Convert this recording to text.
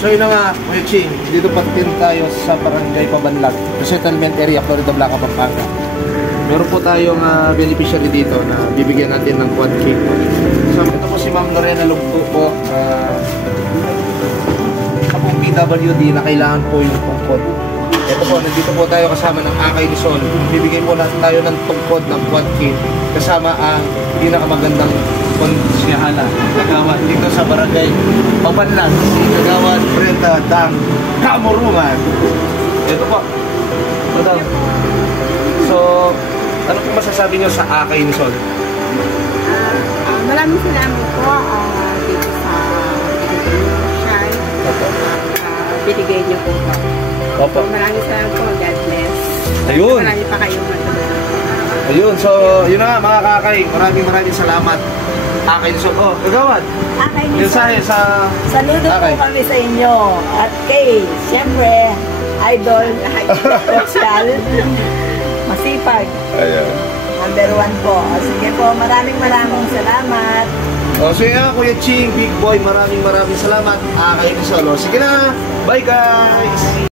So yun na nga, Kuya Ching, dito patin tayo sa Barangay Pabanlag, Settlement Area, Florida Blanca, Pampanga. Meron po tayong beneficiary dito na bibigyan natin ng quad cake. So ito po si Ma'am Lorena Lugto po, sa pong PWD na kailangan po yung tungkod. Ito po, nandito po tayo kasama ng Akay ni Sol. Bibigyan po natin tayo ng tungkod ng quad cake kasama ang pinakamagandang konsyahana, Kagawad dito sa Barangay Pabanlag, si Kagawad Brenda Dang Kamurungan. Ito po. Madam. So, ano po masasabi nyo sa Akay ni Sol? Maraming salamat po dito sa Shine. Binigay niyo po po. Opo. Maraming salamat po. God bless. Ayun. Marami pa kayong matulungan. Ayun. So, yun na nga mga kakay. Maraming salamat. Akay ni Sol. Oh, Kagawad. Akay ni Sol. Saludo po kami sa inyo. At kay, siyempre, idol, social, masipag. Ayan. Number 1 po. Sige po, maraming salamat. O, so yun, Kuya Ching, Big Boy, maraming salamat. Akay ni Sol. Sige na. Bye, guys.